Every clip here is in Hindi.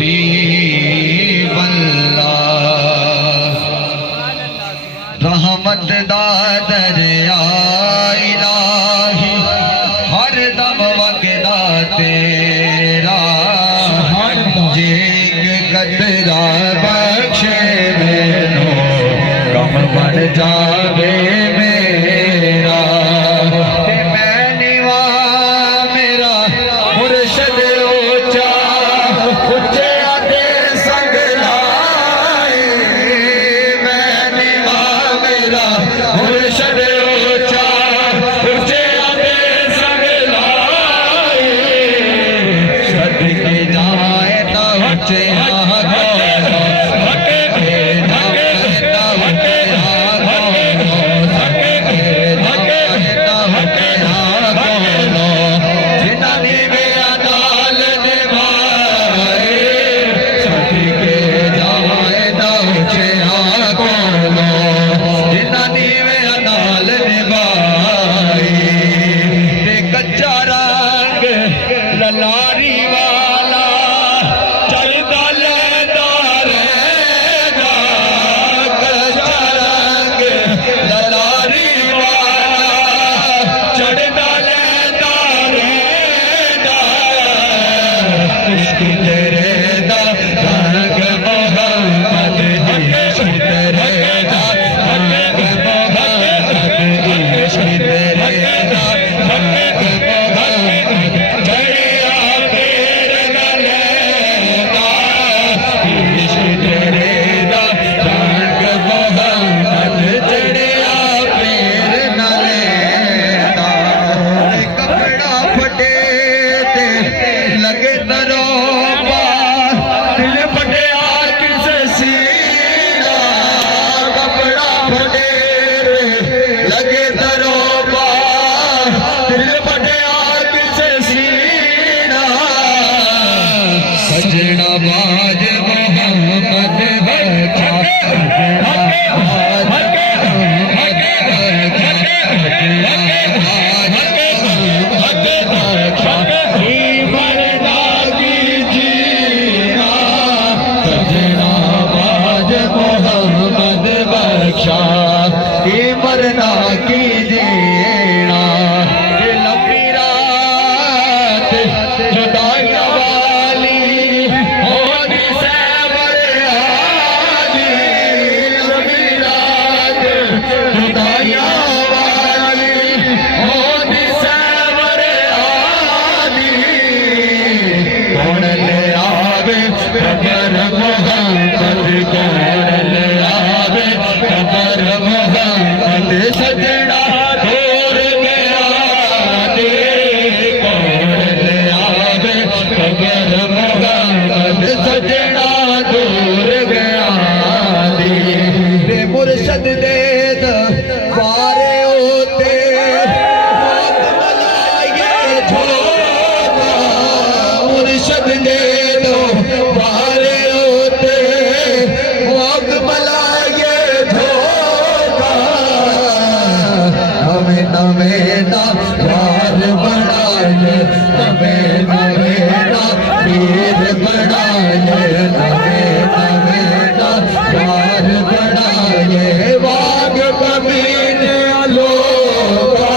हबीब अल्लाह। रहमत दा दरिया इलाही हर दम वगदा तेरा, जेक कतरा बख्शे मैनू कम बन जावे मेरा। ते मैं निवा मेरा मुर्शद ऊंचा उच्चे आते संग लाए। मैं निवा मेरा मुर्शद ऊंचा उच्चे आते संग लाए। सदके जाए तो उच्चे लारी वाला चलता लेता रहेगा। कच्चा रंग लारी वाला चलता लेता रहेगा। इश्क तेरे दा रंग मोहम्मद, इश्क तेरे दा रंग मोहम्मद, इश्क तेरे दा रंग मोहम्मद। लगे दरोबा दिल फटिया किसे सीना, कपड़ा फटे लगे दरोबा दिल फटिया किसे सीना। सजना बाज मोहम्मद बचा, मरना की जीना। लंबी रात जुदाइयां वाली होती सैबर आदि। लंबी रात जुदाइयां वाली होती सैबर आदि। कौन ले आवे खबर मोहम्मद, कौन ले आवे खबर मोहम्मद। सजना दूर गया दे, कौन ले आवे खबर मोहम्मद। सजना दूर गया दे। मुर्शद दे बारे होते मौत मलाए झोंका। मुर्शद दे बारे होते मौत मलाए झोंका। हमें नवेना यार बनाए, हमें नवेना पीर बनाए, हमें नवेना यार बनाए। वाग कमीने लोगा,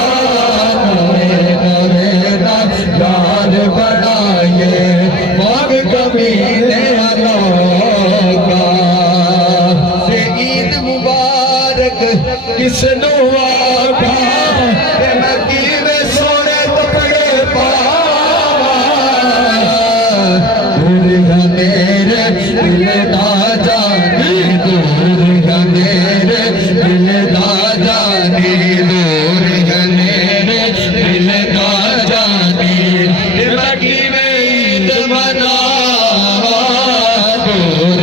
हमें नवेना यार बनाए, वाग कमीने लोगा। ईद मुबारक किसनू आखा, मैं किवे सोने कपड़े पावा। दूर मेरे दिल दा जानी, दूर मेरे दिल दा जानी, दूर मेरे दिल दा जानी। मैं किवे ईद मनावा, दूर